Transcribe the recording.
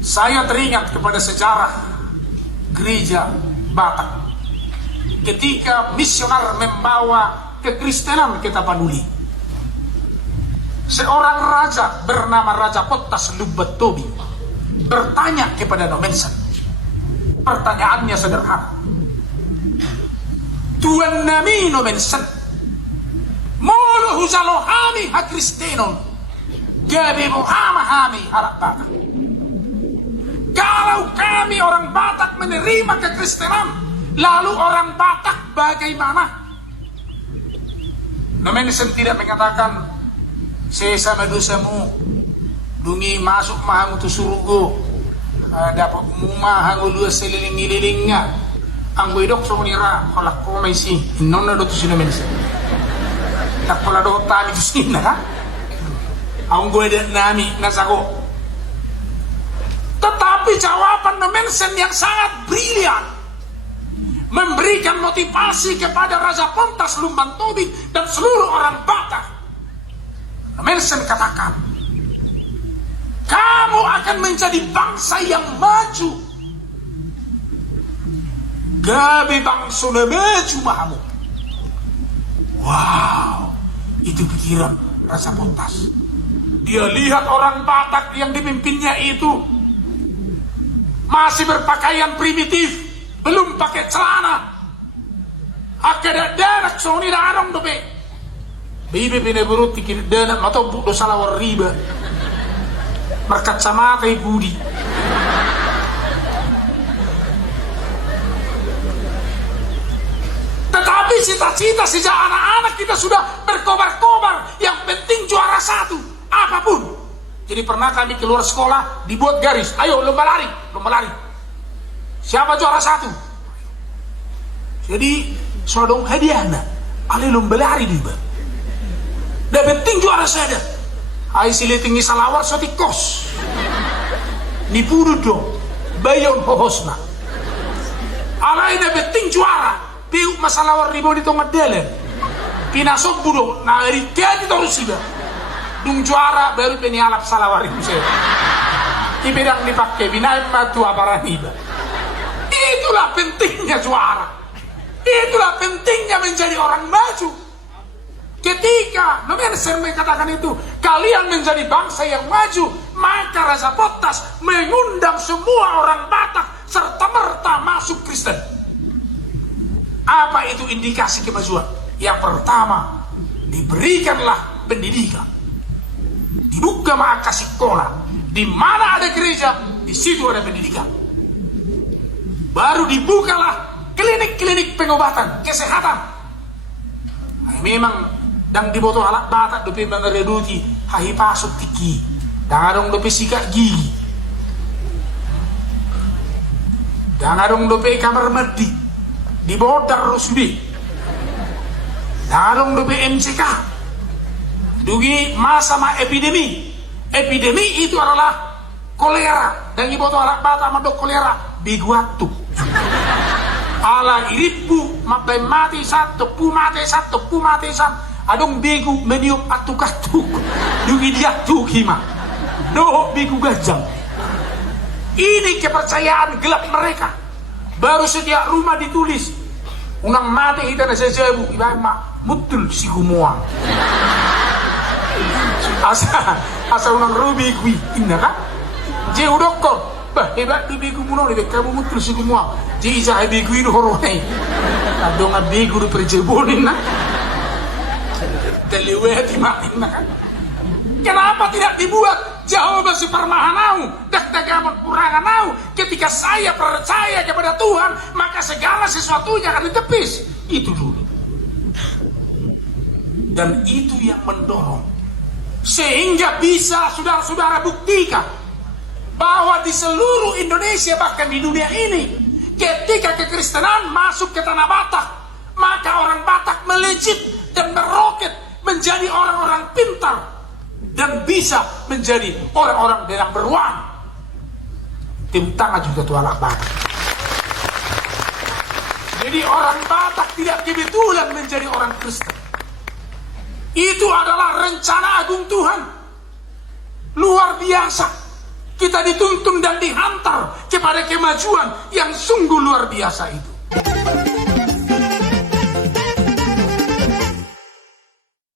Saya teringat kepada sejarah gereja Batak ketika misioner membawa kekristenan ke Tapanuli. Seorang raja bernama Raja Pottas Lubatobi bertanya kepada Nommensen. Pertanyaannya sederhana. Tuan nami Nommensen, molo hujalo hami ha kristenon, gabe mo hama hami harap Batak. Kalau kami orang Batak menerima kekristenan, lalu orang Batak bagaimana? Nommensen tidak mengatakan, sesama dosamu, dungi masuk mahang tu surugo, dapat umumah hangu dua seliling-lilingnya. Ang wedok so nira kolak ko may si inon na do to si Nommensen. Tak pala do tani to si na. Ang wedok nami nasako. Tetapi jawaban Nommensen yang sangat brilian memberikan motivasi kepada Raja Pottas Lubatobi dan seluruh orang Batak. Nommensen katakan, kamu akan menjadi bangsa yang maju. Gabi bangsa na maju mahamu. Wow, itu pikiran Raja Pottas. Dia lihat orang Batak yang dipimpinnya itu masih berpakaian primitif, belum pakai celana. Akada danak soni darong dope. Bibi pine burut tikir danak atau budo salawar riba. Berkacamata budi. Tetapi cita-cita sejak anak-anak kita sudah berkobar-kobar. Yang penting juara satu, apapun. Jadi pernah kami keluar sekolah, dibuat garis, ayo lomba lari, lomba lari. Siapa juara satu? Jadi sodong hadiah nak, ale lomba lari juga. Dan penting juara saya. Ai sile tinggi salawar soti kos. Ni puru dong, bayon hohosna. Alai na penting juara, piu masalawar ribo di tongat delen. Pinasok budo, na eri kedi terus sida. Dung juara baru penialap salawar itu saya. Ibedang dipakai binai matu aparaniba. Itulah pentingnya juara. Itulah pentingnya menjadi orang maju. Ketika Nommensen mengatakan itu, kalian menjadi bangsa yang maju, maka Raja Pottas mengundang semua orang Batak serta merta masuk Kristen. Apa itu indikasi kemajuan? Yang pertama, diberikanlah pendidikan. Dibuka maka sekolah. Di mana ada gereja, di situ ada pendidikan. Baru dibukalah klinik-klinik pengobatan, kesehatan. Memang dang diboto alat Batak dope mangareduti hahi pasuk tiki. Dang adong dope sikat gigi. Dang adong dope kamar mandi. Dibodar rusbi. Dang adong dope MCK. Dugi masa epidemi. Epidemi itu adalah kolera. Dan ibu alat Batak mandok kolera biguatu. Ala iripu mabai mati satu, pu mati satu, pu mati satu. Adong bigu meniup atuk-atuk. Dugi dia tukima. Doh bigu gajang. Ini kepercayaan gelap mereka. Baru setiap rumah ditulis, unang mati kita nasa jabu ibang mutul si gumuang. Asa unang rubi kui inna kan je udokko bah hebat di bigu muno de kamu mutul si gumuang je ija bigu itu horoi adonga bigu di perjebolin na teleweti makin kan. Kenapa tidak dibuat Jehovah Supermahanau, dak-dagaman Puranganau? Ketika saya percaya kepada Tuhan, maka segala sesuatunya akan ditepis. Itu dulu. Dan itu yang mendorong. Sehingga bisa saudara-saudara buktikan bahwa di seluruh Indonesia, bahkan di dunia ini, ketika kekristenan masuk ke tanah Batak, maka orang Batak melejit dan meroket menjadi orang-orang pintar dan bisa menjadi orang-orang yang beruang. Tim tangan juga tuh anak Batak. Jadi orang Batak tidak kebetulan menjadi orang Kristen. Itu adalah rencana agung Tuhan. Luar biasa. Kita dituntun dan dihantar kepada kemajuan yang sungguh luar biasa itu.